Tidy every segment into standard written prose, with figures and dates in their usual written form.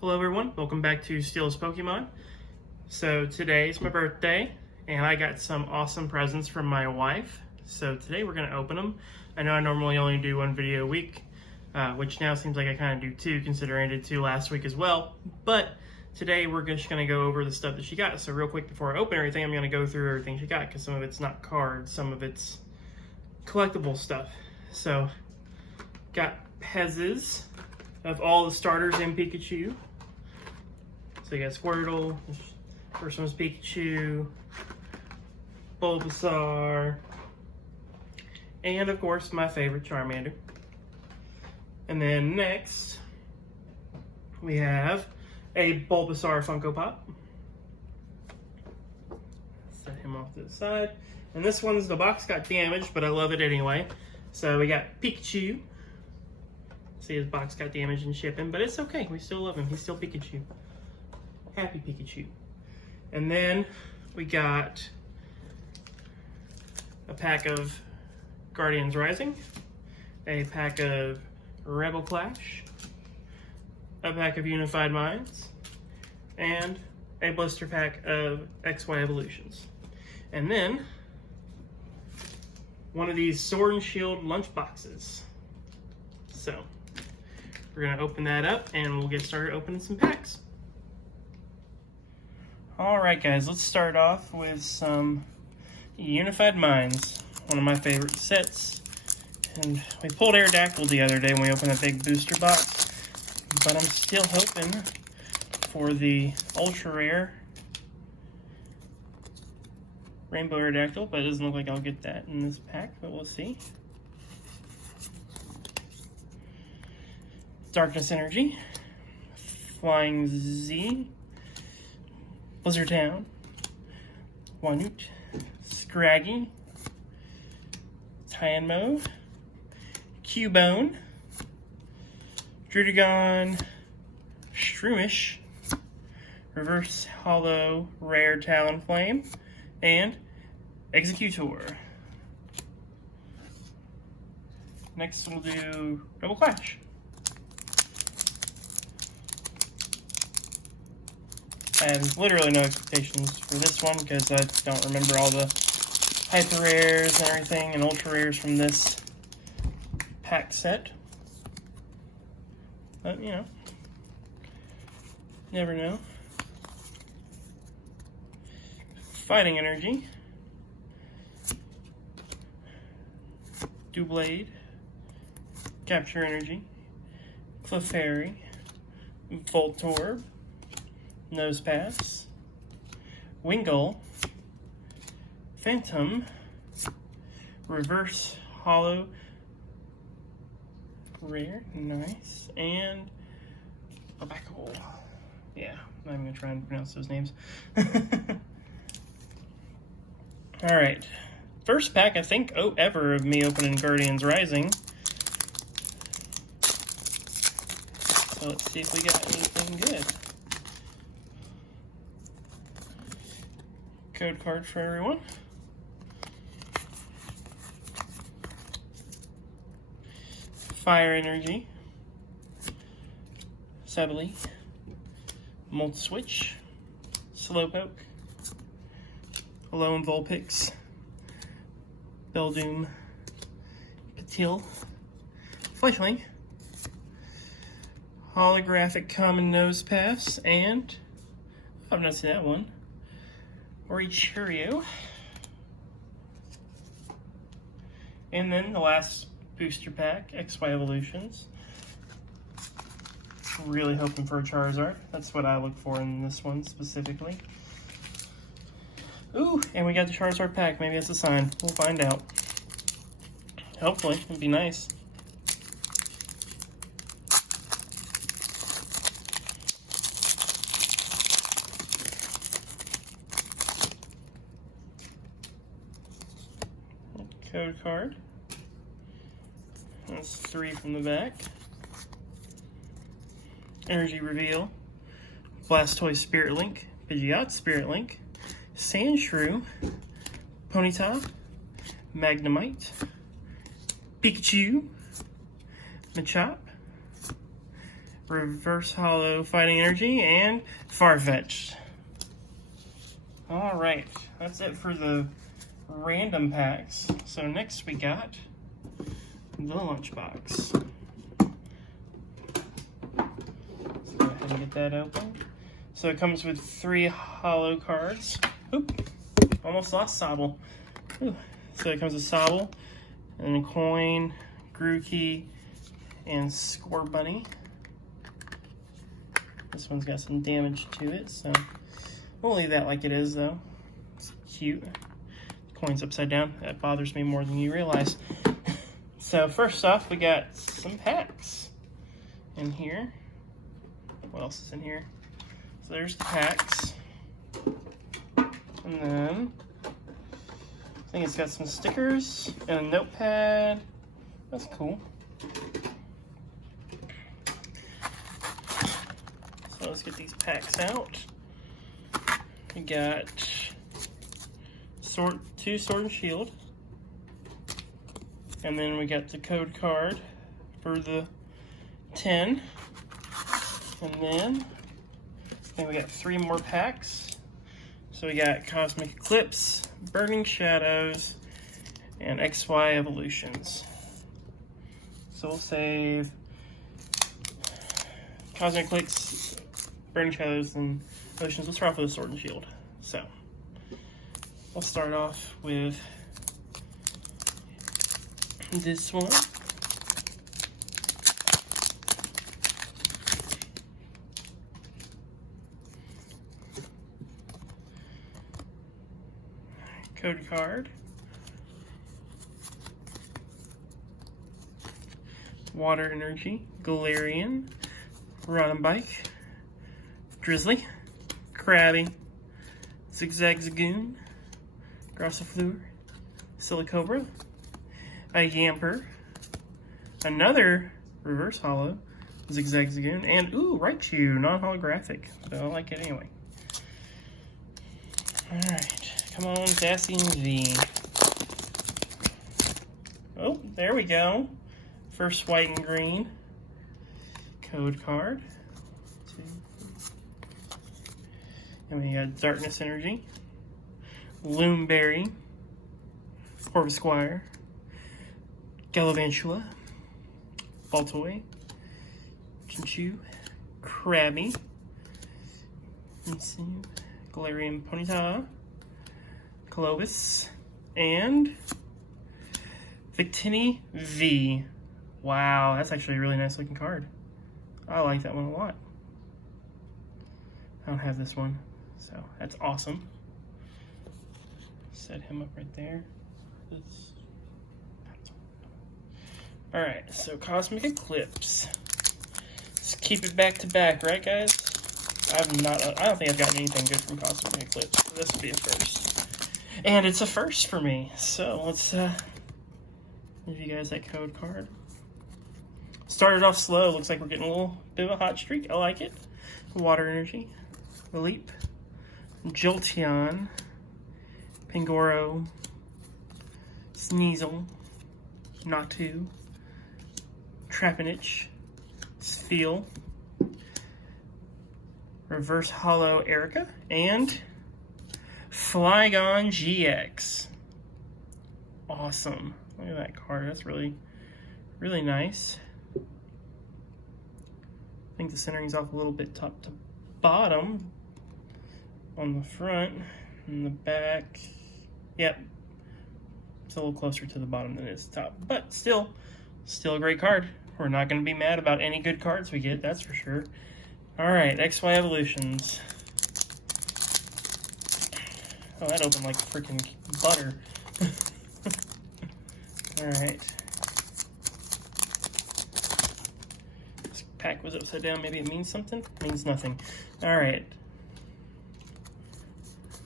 Hello everyone, welcome back to Steel's Pokemon. So today's my birthday, and I got some awesome presents from my wife. So today we're going to open them. I know I normally only do one video a week, which now seems like I kind of do two, considering I did two last week as well. But today we're just going to go over the stuff that she got. So real quick before I open everything, I'm going to go through everything she got, because some of it's not cards, some of it's collectible stuff. So, got Pezzes of all the starters in Pikachu. So you got Squirtle, first one's Pikachu, Bulbasaur, and of course my favorite, Charmander. And then next, we have a Bulbasaur Funko Pop. Set him off to the side. And this one's, the box got damaged, but I love it anyway. So we got Pikachu. See, his box got damaged in shipping, but it's okay. We still love him. He's still Pikachu. Happy Pikachu. And then we got a pack of Guardians Rising, a pack of Rebel Clash, a pack of Unified Minds, and a blister pack of XY Evolutions. And then one of these Sword and Shield lunch boxes. So we're gonna open that up and we'll get started opening some packs. Alright guys, let's start off with some Unified Minds, one of my favorite sets. And we pulled Aerodactyl the other day when we opened that big booster box, but I'm still hoping for the ultra rare Rainbow Aerodactyl, but it doesn't look like I'll get that in this pack, but we'll see. Darkness Energy, Flying Z, Blizzard Town, Wanute, Scraggy, Tyanmo, Cubone, Druddigon, Shroomish, Reverse Hollow Rare Talonflame, and Executor. Next we'll do Rebel Clash. I have literally no expectations for this one because I don't remember all the hyper rares and everything and ultra rares from this pack set. But you know, never know. Fighting Energy, Doublade, Capture Energy, Clefairy, Voltorb, Nosepass, Wingull, Phantom, Reverse Hollow Rare, nice, and a Backle. Yeah, I'm not even gonna try and pronounce those names. Alright, first pack I think ever of me opening Guardians Rising. So let's see if we got anything good. Code card for everyone. Fire Energy, Sably, Molt Switch, Slowpoke, Alolan Vulpix, Beldoom, Patil, Fleischling, Holographic Common Nosepass, and I've not seen that one. Orichurio. And then the last booster pack, XY Evolutions. Really hoping for a Charizard. That's what I look for in this one specifically. Ooh, and we got the Charizard pack. Maybe that's a sign. We'll find out. Hopefully, it'd be nice. Code card. That's 3 from the back. Energy Reveal, Blastoise Spirit Link, Pidgeot Spirit Link, Sandshrew, Ponyta, Magnemite, Pikachu, Machop, Reverse Hollow Fighting Energy, and Farfetch'd. Alright, that's it for the random packs. So next we got the lunchbox. Let's go ahead and get that open. So it comes with 3 hollow cards. Oop, almost lost Sobble. Ooh. So it comes with Sobble, and a coin, Grookey, and Score Bunny. This one's got some damage to it, so we'll leave that like it is though. It's cute. Coin's upside down. That bothers me more than you realize. So first off, we got some packs in here. What else is in here? So there's the packs. And then I think it's got some stickers and a notepad. That's cool. So let's get these packs out. We got 2 Sword and Shield. And then we got the code card for the 10. And then we got 3 more packs. So we got Cosmic Eclipse, Burning Shadows, and XY Evolutions. So we'll save Cosmic Eclipse, Burning Shadows, and Evolutions. Let's start off with a Sword and Shield. So we'll start off with this one. Code card. Water Energy, Galarian, Roddenbike, Drizzly, Krabby, Zigzag Zagoon, Grassafleur, Silicobra, a Yamper, another Reverse Hollow, Zigzag Zagoon, and ooh, Raichu, non-holographic, but I like it anyway. Alright, come on, Zacian V. Oh, there we go. First white and green code card. And we got Darkness Energy, Loomberry, Corvisquire, Galvantula, Baltoy, Chinchou, Krabby, let's see, Galarian Ponyta, Clovis, and Victini V. Wow, that's actually a really nice looking card. I like that one a lot. I don't have this one, so that's awesome. Set him up right there. Alright, so Cosmic Eclipse. Let's keep it back to back, right guys? I don't think I've gotten anything good from Cosmic Eclipse. So this will be a first. And it's a first for me. So let's give you guys that code card. Started off slow. Looks like we're getting a little bit of a hot streak. I like it. Water Energy, Leap, Jolteon, Pangoro, Sneasel, Natu, Trapinch, Spheal, Reverse Hollow Erica, and Flygon GX. Awesome. Look at that card. That's really, really nice. I think the centering's off a little bit top to bottom on the front and the back. Yep. It's a little closer to the bottom than it is top, but still a great card. We're not going to be mad about any good cards we get, that's for sure. All right, XY Evolutions. Oh, that opened like freaking butter. All right. This pack was upside down. Maybe it means something? It means nothing. All right.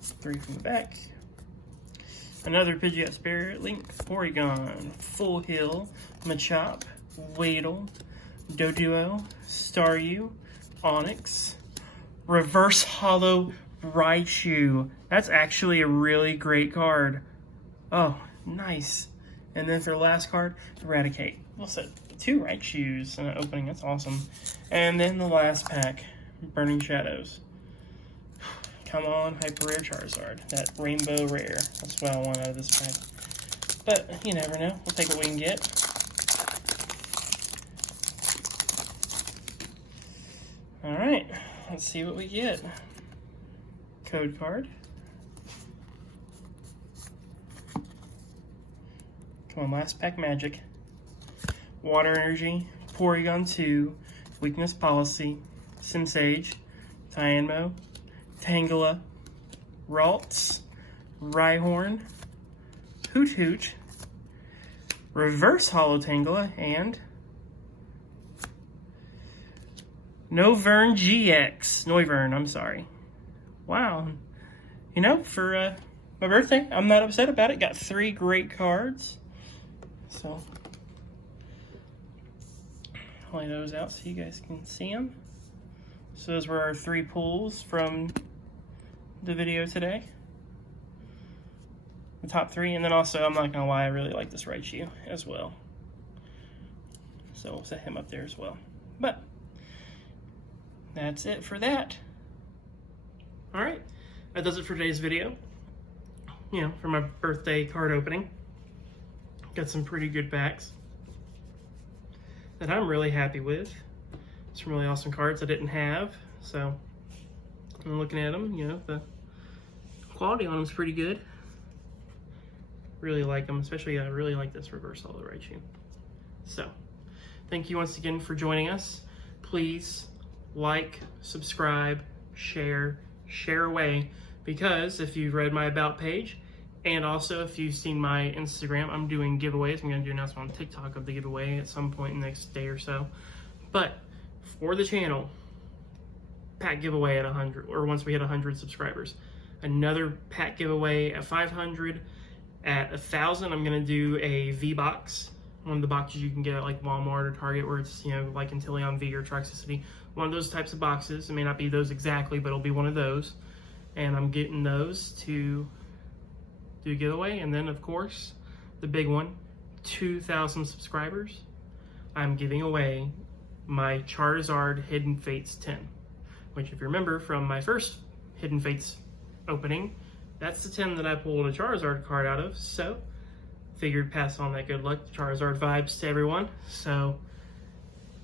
3 from the back. Another Pidgeot Spirit Link, Porygon, Full Hill, Machop, Weedle, Doduo, Staryu, Onix, Reverse Hollow Raichu. That's actually a really great card. Oh, nice. And then for the last card, Eradicate. We'll set 2 Raichus in an opening. That's awesome. And then the last pack, Burning Shadows. Come on, Hyper Rare Charizard. That Rainbow Rare. That's what I want out of this pack. But you never know. We'll take what we can get. Alright, let's see what we get. Code card. Come on, last pack magic. Water Energy, Porygon 2, Weakness Policy, Sensage, Tyanmo, Tangela, Ralts, Rhyhorn, Hoot Hoot, Reverse Holo Tangela, and Noivern GX. Noivern, I'm sorry. Wow. You know, for my birthday, I'm not upset about it. Got 3 great cards. So, lay those out so you guys can see them. So those were our 3 pulls from the video today. The top 3, and then also, I'm not gonna lie, I really like this Raichu as well. So we'll set him up there as well. But that's it for that. Alright, that does it for today's video. You know, for my birthday card opening. Got some pretty good packs that I'm really happy with. Some really awesome cards I didn't have, so I'm looking at them. You know, the quality on them is pretty good. Really like them, especially I really like this Reverse Holo Raichu. So, thank you once again for joining us. Please like, subscribe, share away, because if you've read my About page, and also if you've seen my Instagram, I'm doing giveaways. I'm going to do an announcement on TikTok of the giveaway at some point in the next day or so. But for the channel, pack giveaway at 100, or once we hit 100 subscribers. Another pack giveaway at 500. At 1,000, I'm going to do a V-Box. One of the boxes you can get at like Walmart or Target, where it's, you know, like Inteleon V or Toxicity. One of those types of boxes. It may not be those exactly, but it'll be one of those. And I'm getting those to do a giveaway. And then, of course, the big one, 2,000 subscribers, I'm giving away my Charizard Hidden Fates 10. Which, if you remember from my first Hidden Fates opening, that's the 10 that I pulled a Charizard card out of. So, figured pass on that good luck, Charizard vibes to everyone. So,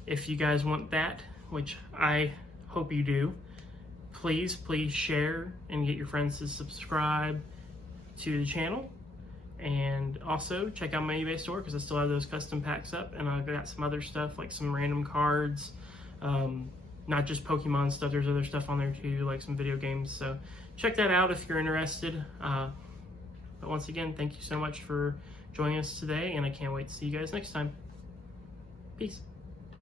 if you guys want that, which I hope you do, please share and get your friends to subscribe to the channel. And also check out my eBay store, because I still have those custom packs up, and I've got some other stuff like some random cards, not just Pokemon stuff. There's other stuff on there too, like some video games. So check that out if you're interested. But once again, thank you so much for joining us today, and I can't wait to see you guys next time. Peace.